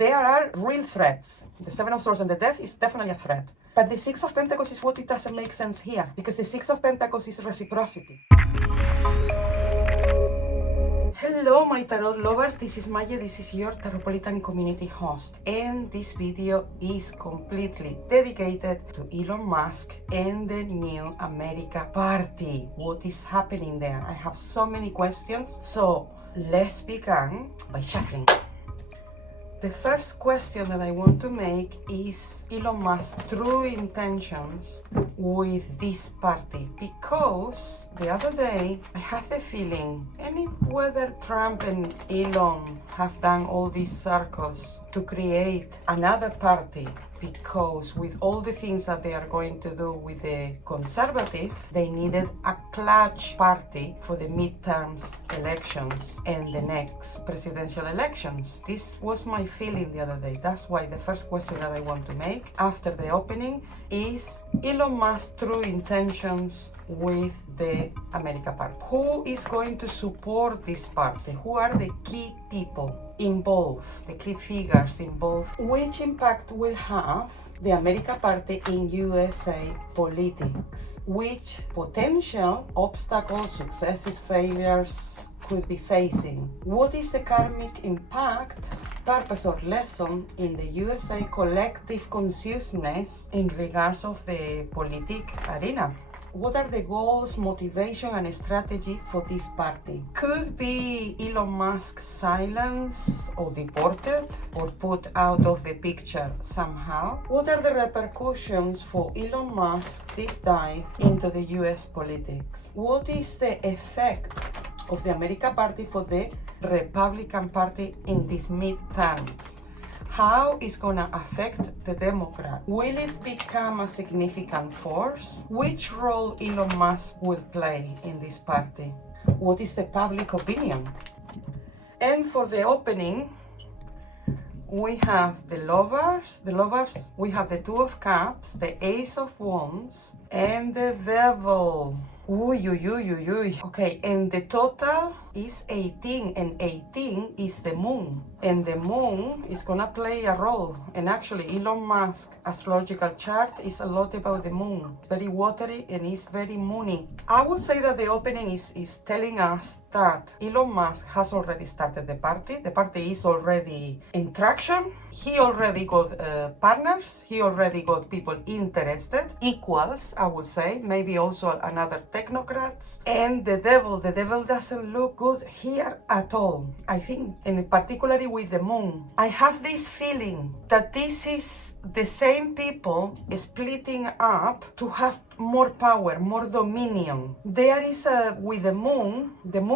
there are real threats. The Seven of Swords and the Death is definitely a threat. But the Six of Pentacles is what it doesn't make sense here, because the Six of Pentacles is reciprocity. Hello my tarot lovers, this is Maje, this is your Tarotpolitan community host, and this video is completely dedicated to Elon Musk and the new America party. What is happening there? I have so many questions, so let's begin by shuffling. The first question that I want to make is Elon Musk's true intentions with this party, because the other day I had the feeling, and whether Trump and Elon have done all these circles to create another party, because with all the things that they are going to do with the conservative, they needed a clutch party for the midterms elections and the next presidential elections. This was my feeling the other day. That's why the first question that I want to make after the opening is Elon Musk's true intentions with the America party. Who is going to support this party? Who are the key people involved, the key figures involved? Which impact will have the America party in USA politics? Which potential obstacles, successes, failures could be facing? What is the karmic impact, purpose or lesson in the USA collective consciousness in regards of the politic arena? What are the goals, motivation, and strategy for this party? Could be Elon Musk silenced or deported or put out of the picture somehow? What are the repercussions for Elon Musk deep dive into the US politics? What is the effect of the America party for the Republican Party in these midterms? How is going to affect the Democrat? Will it become a significant force? Which role Elon Musk will play in this party? What is the public opinion? And for the opening, we have the lovers, we have the Two of Cups, the Ace of Wands, and the Devil. Okay, and the total is 18, and 18 is the moon, and the moon is gonna play a role. And actually Elon Musk astrological chart is a lot about the moon, very watery and is very moony. I would say that the opening is telling us that Elon Musk has already started the party is already in traction. He already got partners, he already got people interested, equals, I would say, maybe also another technocrats. And the devil doesn't look good here at all. I think, and particularly with the moon, I have this feeling that this is the same people splitting up to have more power, more dominion. There is with the moon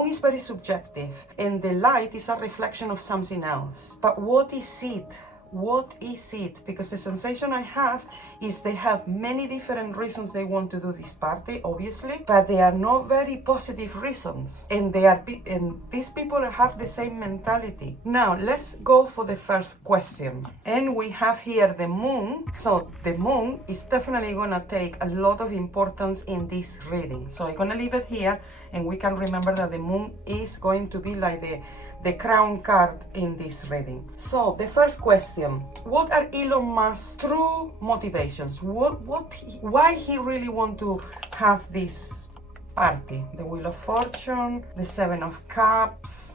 is very subjective, and the light is a reflection of something else. But what is it? What is it? Because the sensation I have is they have many different reasons they want to do this party, obviously, but they are not very positive reasons, and these people have the same mentality. Now let's go for the first question, and we have here the moon. So the moon is definitely gonna take a lot of importance in this reading, so I'm gonna leave it here, and we can remember that the moon is going to be like the crown card in this reading. So the first question, what are Elon Musk's true motivations? Why he really want to have this party? The Wheel of Fortune, the Seven of Cups,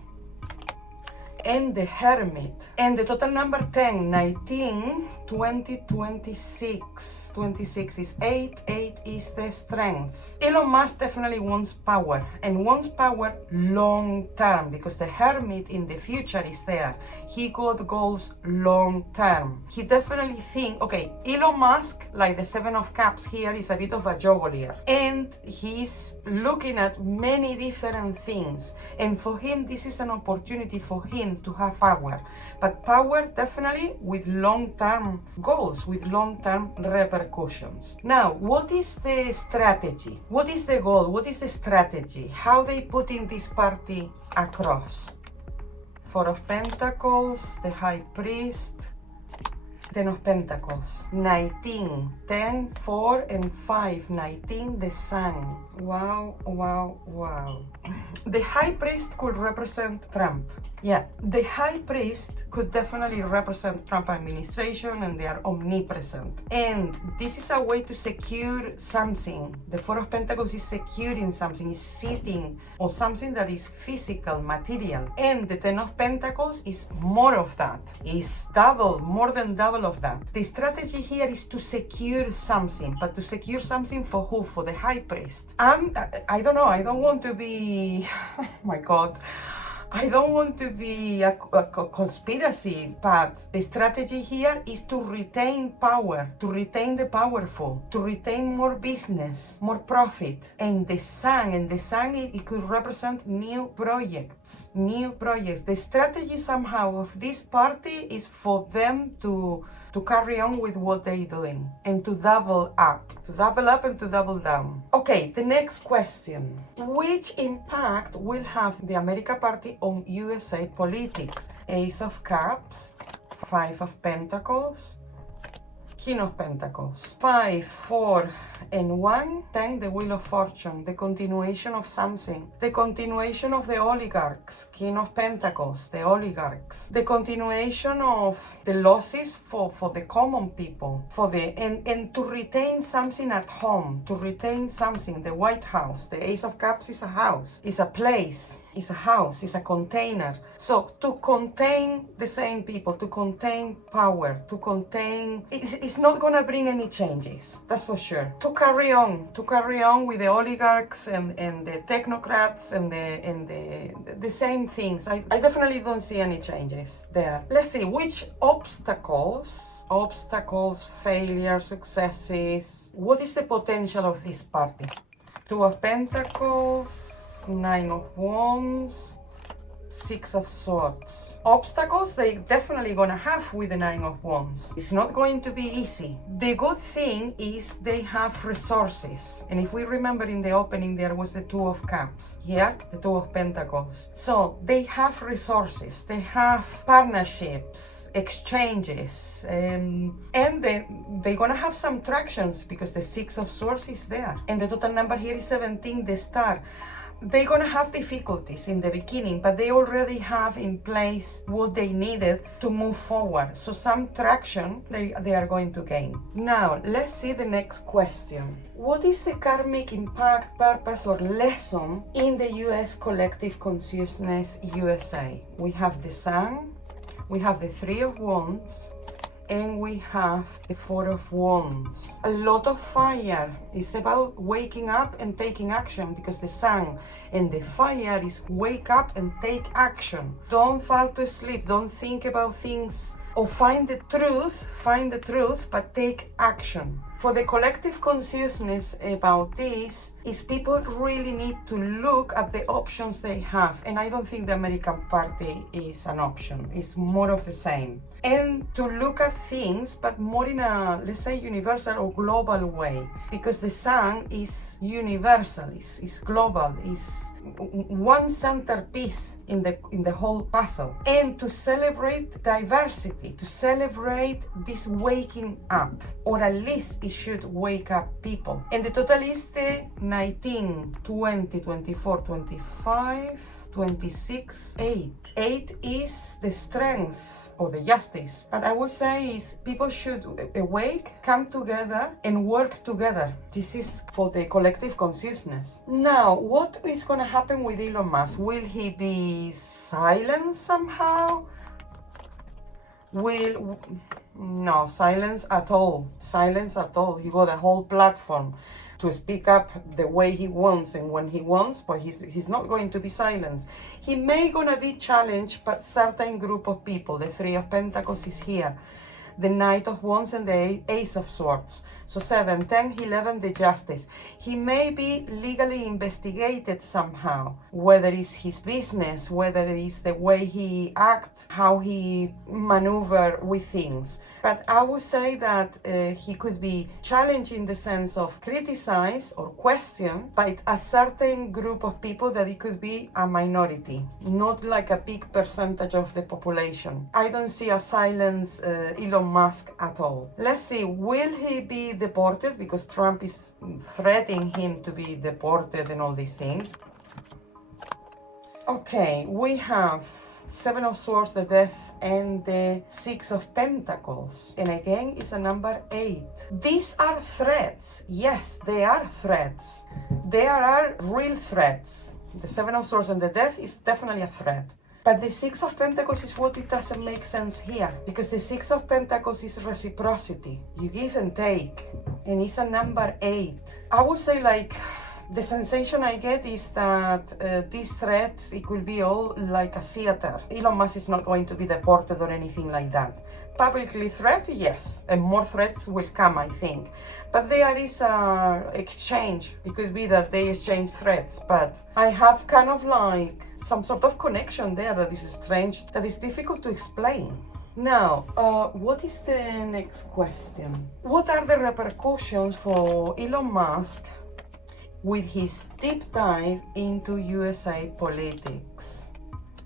and the Hermit, and the total number 10, 19, 20, 26. 26 is 8, 8 is the strength. Elon Musk definitely wants power, and wants power long term, because the Hermit in the future is there. He got goals long term. He definitely think, okay, Elon Musk, like the Seven of Cups here, is a bit of a juggler, and he's looking at many different things, and for him this is an opportunity for him to have power, but power definitely with long-term goals, with long-term repercussions. Now, what is the strategy? What is the goal? What is the strategy? How they putting this party across? Four of Pentacles, the High Priest, Ten of Pentacles. 19. 10, 4, and 5. 19, the Sun. Wow, wow, wow. The High Priest could represent Trump. Yeah, the High Priest could definitely represent Trump administration, and they are omnipresent. And this is a way to secure something. The Four of Pentacles is securing something, is sitting on something that is physical, material. And the Ten of Pentacles is more of that. Is double, more than double of that. The strategy here is to secure something, but to secure something for who? For the High Priest. I don't know, I don't want to be, oh my God, I don't want to be a conspiracy, but the strategy here is to retain power, to retain the powerful, to retain more business, more profit. And the Sun, it could represent new projects, new projects. The strategy somehow of this party is for them to carry on with what they're doing and to double up and to double down. Okay, the next question. Which impact will have the America Party on USA politics? Ace of Cups, Five of Pentacles, King of Pentacles. 5, 4, and 1. 10, the Wheel of Fortune, the continuation of something. The continuation of the oligarchs. King of Pentacles, the oligarchs. The continuation of the losses for the common people. And to retain something at home. To retain something. The White House. The Ace of Cups is a house. It's a place. It's a house. It's a container. So to contain the same people, to contain power, to contain... It's not going to bring any changes. That's for sure. To carry on with the oligarchs and the technocrats and the same things. I definitely don't see any changes there. Let's see which obstacles, failure, successes. What is the potential of this party? Two of Pentacles, Nine of Wands, Six of Swords. Obstacles they definitely gonna have with the Nine of Wands. It's not going to be easy. The good thing is they have resources. And if we remember in the opening, there was the Two of Cups. Here, the Two of Pentacles. So they have resources. They have partnerships, exchanges, and they're gonna have some tractions because the Six of Swords is there. And the total number here is 17, the Star. They're gonna have difficulties in the beginning, but they already have in place what they needed to move forward. So some traction they are going to gain. Now, let's see the next question. What is the karmic impact, purpose, or lesson in the US collective consciousness USA? We have the Sun, we have the Three of Wands, and we have the Four of Wands. A lot of fire. It's about waking up and taking action, because the Sun and the fire is wake up and take action. Don't fall to sleep. Don't think about things, or find the truth, but take action. For the collective consciousness about this is people really need to look at the options they have. And I don't think the American Party is an option. It's more of the same. And to look at things, but more in a, let's say, universal or global way. Because the Sun is universal, is global, is one centerpiece in the whole puzzle. And to celebrate diversity, to celebrate this waking up, or at least it should wake up people. And the total is the 19, 20, 24, 25, 26, 8. 8 is the strength or the justice. But I would say is people should awake, come together and work together. This is for the collective consciousness. Now, what is going to happen with Elon Musk? Will he be silent somehow? No, silence at all. Silence at all. He got a whole platform to speak up the way he wants and when he wants, but he's not going to be silenced. He may gonna be challenged, but certain group of people. The Three of Pentacles is here. The Knight of Wands and the Ace of Swords. So 7, 10, 11, the Justice. He may be legally investigated somehow, whether it's his business, whether it's the way he acts, how he maneuver with things. But I would say that he could be challenged in the sense of criticized or questioned by a certain group of people that it could be a minority, not like a big percentage of the population. I don't see a silence Elon Musk at all. Let's see, will he be deported? Because Trump is threatening him to be deported and all these things. Okay, we have Seven of Swords, the Death, and the Six of Pentacles. And again, it's a number 8. These are threats. Yes, they are threats. There are real threats. The Seven of Swords and the Death is definitely a threat. But the Six of Pentacles is what it doesn't make sense here. Because the Six of Pentacles is reciprocity. You give and take. And it's a number 8. I would say, like, the sensation I get is that these threats, it will be all like a theater. Elon Musk is not going to be deported or anything like that. Publicly threat, yes, and more threats will come, I think. But there is a exchange. It could be that they exchange threats, but I have kind of like some sort of connection there that is strange, that is difficult to explain. Now, what is the next question? What are the repercussions for Elon Musk with his deep dive into USA politics?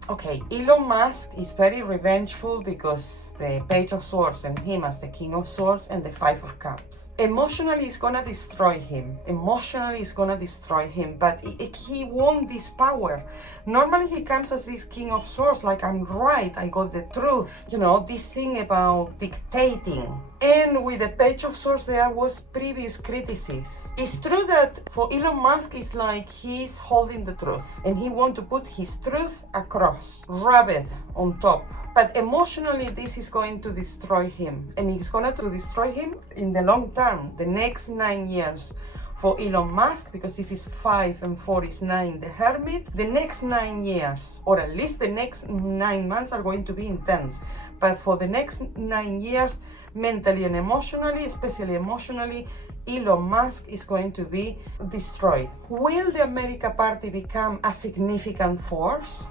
Okay, Elon Musk is very revengeful because the Page of Swords and him as the King of Swords and the Five of Cups. Emotionally, it's gonna destroy him. Emotionally, it's gonna destroy him, but he won this power. Normally, he comes as this King of Swords, like, I'm right, I got the truth. You know, this thing about dictating. And with the Page of Swords, there was previous criticism. It's true that for Elon Musk, it's like he's holding the truth and he wants to put his truth across, rub it on top. But emotionally, this is going to destroy him. And it's going to destroy him in the long term, the next 9 years. For Elon Musk, because this is 5 and 4 is 9, the Hermit, the next 9 years, or at least the next 9 months are going to be intense. But for the next 9 years, mentally and emotionally, especially emotionally, Elon Musk is going to be destroyed. Will the America Party become a significant force?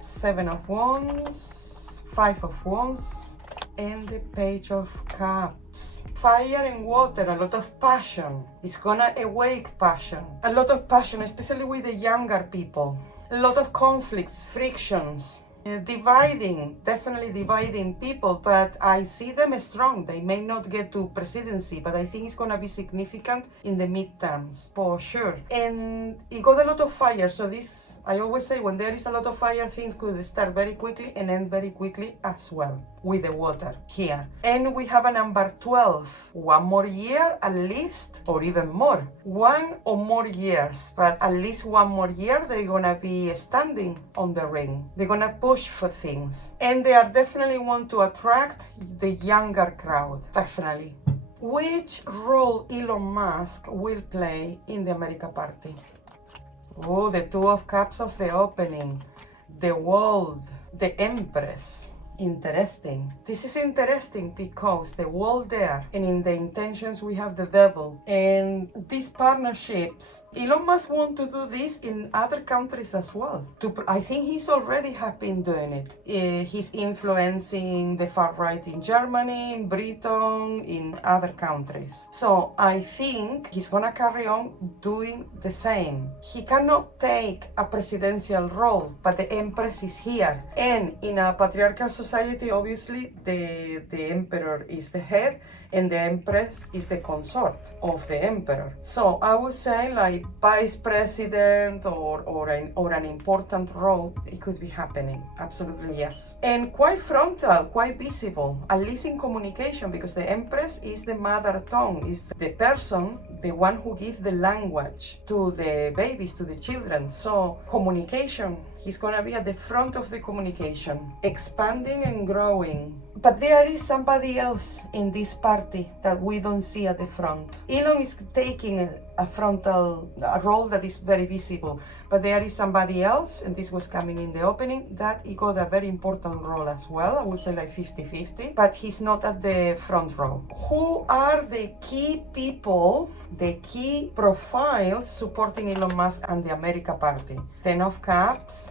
7 of Wands, 5 of Wands, and the Page of Cups. Fire and water, a lot of passion. It's gonna awake passion. A lot of passion, especially with the younger people. A lot of conflicts, frictions. Definitely dividing people, but I see them strong. They may not get to presidency, but I think it's gonna be significant in the midterms, for sure. And it got a lot of fire, so this, I always say, when there is a lot of fire, things could start very quickly and end very quickly as well, with the water here. And we have a number 12, 1 more year at least, or even more. 1 or more years, but at least 1 more year, they're gonna be standing on the ring. They're gonna push for things, and they are definitely want to attract the younger crowd, definitely. Which role Elon Musk will play in the America Party? Oh, the Two of Cups of the opening, the World, the Empress. Interesting. This is interesting because the world there, and in the intentions we have the devil. And these partnerships, Elon Musk want to do this in other countries as well. I think he's already have been doing it. He's influencing the far right in Germany, in Britain, in other countries. So I think he's gonna carry on doing the same. He cannot take a presidential role, but the Empress is here. And in a patriarchal society, obviously, the emperor is the head and the empress is the consort of the emperor. So I would say like vice president or an important role, it could be happening. Absolutely, yes. And quite frontal, quite visible, at least in communication, because the empress is the mother tongue, is the person, the one who gives the language to the babies, to the children. So communication, he's gonna be at the front of the communication, expanding and growing. But there is somebody else in this party that we don't see at the front. Elon is taking a role that is very visible, but there is somebody else, and this was coming in the opening, that he got a very important role as well. I would say like 50-50, but he's not at the front row. Who are the key people, the key profiles supporting Elon Musk and the America Party? 10 of Cups,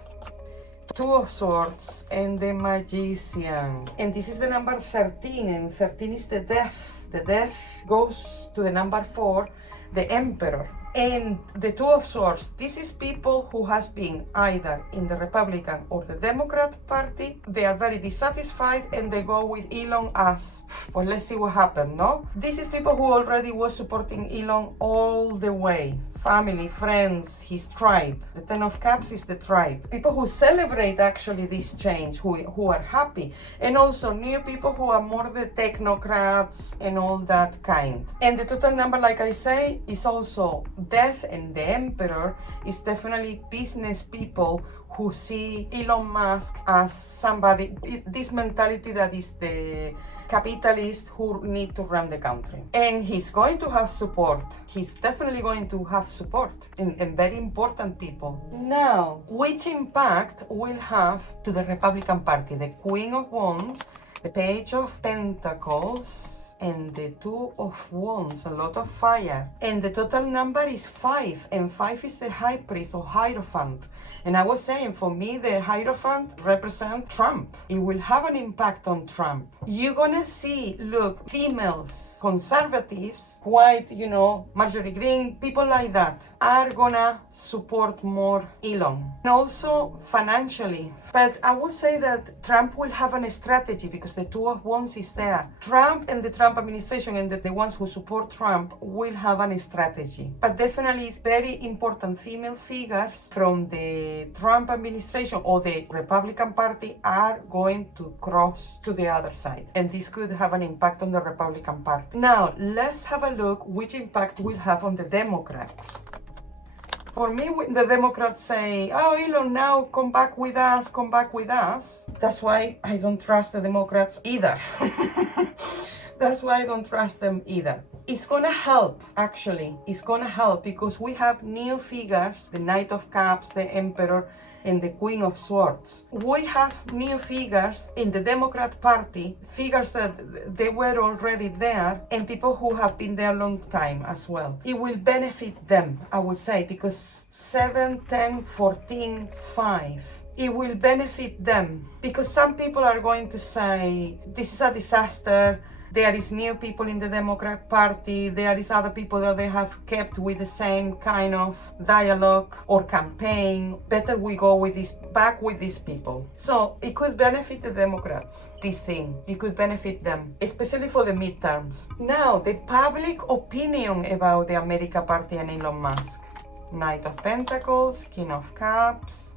2 of Swords, and the Magician. And this is the number 13, and 13 is the death. The death goes to the number 4, the Emperor. And the Two of Swords, this is people who has been either in the Republican or the Democrat Party. They are very dissatisfied and they go with Elon as, well, let's see what happened, no? This is people who already was supporting Elon all the way. Family, friends, his tribe. The Ten of Cups is the tribe. People who celebrate actually this change, who are happy. And also new people who are more the technocrats and all that kind. And the total number, like I say, is also Death, and the Emperor is definitely business people who see Elon Musk as somebody, this mentality that is the capitalist who need to run the country. And he's going to have support. He's definitely going to have support and very important people. Now, which impact will have to the Republican Party? The Queen of Wands, the Page of Pentacles, and the Two of Wands, a lot of fire. And the total number is 5, and 5 is the High Priest or Hierophant. And I was saying, for me, the Hierophant represents Trump. It will have an impact on Trump. You're gonna see, look, females, conservatives, white, you know, Marjorie Greene, people like that, are gonna support more Elon. And also financially. But I would say that Trump will have a strategy because the Two of Wands is there. Trump and the Trump administration and the ones who support Trump will have a strategy. But definitely it's very important female figures from the Trump administration or the Republican Party are going to cross to the other side. And this could have an impact on the Republican Party. Now, let's have a look which impact will have on the Democrats. For me, when the Democrats say, oh, Elon, now come back with us, that's why I don't trust the Democrats either. That's why I don't trust them either. It's gonna help, actually. It's gonna help because we have new figures, the Knight of Cups, the Emperor, and the Queen of Swords. We have new figures in the Democrat Party, figures that they were already there, and people who have been there a long time as well. It will benefit them, I would say, because 7, 10, 14, 5. It will benefit them because some people are going to say, this is a disaster. There is new people in the Democrat Party. There is other people that they have kept with the same kind of dialogue or campaign. Better we go with this, back with these people. So it could benefit the Democrats, this thing. It could benefit them, especially for the midterms. Now, the public opinion about the America Party and Elon Musk. Knight of Pentacles, King of Cups,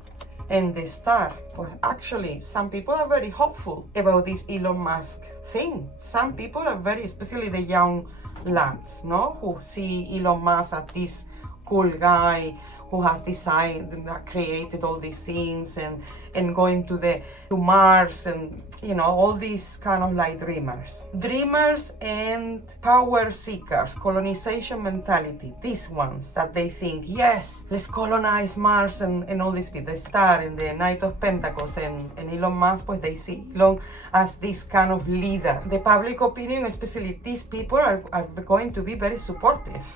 and the Star. Well, actually, some people are very hopeful about this Elon Musk thing. Some people are very, especially the young lads, no, who see Elon Musk as this cool guy who has designed, created all these things and going to Mars and, you know, all these kind of like dreamers and power seekers, colonization mentality, these ones that they think, yes, let's colonize Mars and all this, the Star and the Knight of Pentacles and Elon Musk, pues they see Elon as this kind of leader. The public opinion, especially these people, are going to be very supportive.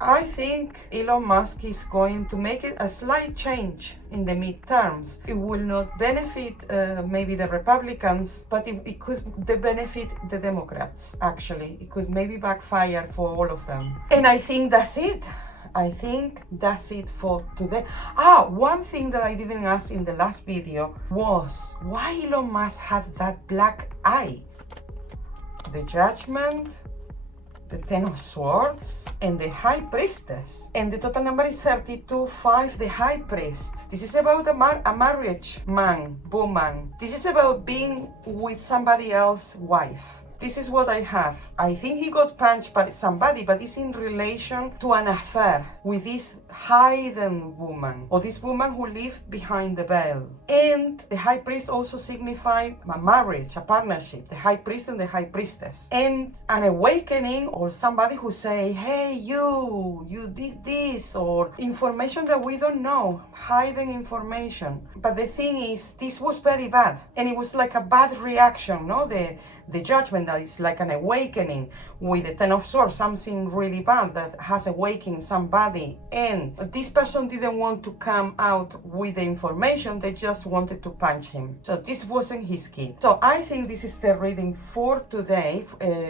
I think Elon Musk is going to make it a slight change in the midterms. It will not benefit maybe the Republicans, but it could benefit the Democrats, actually. It could maybe backfire for all of them. And I think that's it. I think that's it for today. One thing that I didn't ask in the last video was why Elon Musk had that black eye. The Judgment, the Ten of Swords, and the High Priestess. And the total number is 32, 5, the High Priest. This is about a marriage woman. This is about being with somebody else's wife. This is what I have. I think he got punched by somebody, but it's in relation to an affair with this hidden woman, or this woman who lived behind the veil. And the High Priest also signified a marriage, a partnership, the High Priest and the High Priestess. And an awakening, or somebody who say, hey, you did this, or information that we don't know, hidden information. But the thing is, this was very bad, and it was like a bad reaction, no? the judgment, that is like an awakening with the Ten of Swords, something really bad that has awakened somebody, and this person didn't want to come out with the information, they just wanted to punch him. So this wasn't his kid. So I think this is the reading for today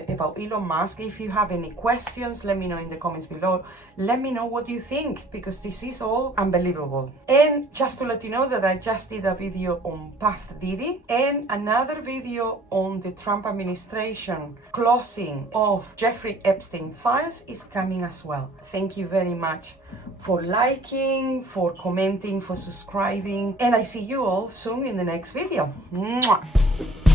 about Elon Musk. If you have any questions, let me know in the comments below. Let me know what you think, because this is all unbelievable. And just to let you know that I just did a video on Puff Diddy and another video on the Trump administration closing of Jeffrey Epstein files is coming as well. Thank you very much for liking, for commenting, for subscribing, and I see you all soon in the next video. Mwah.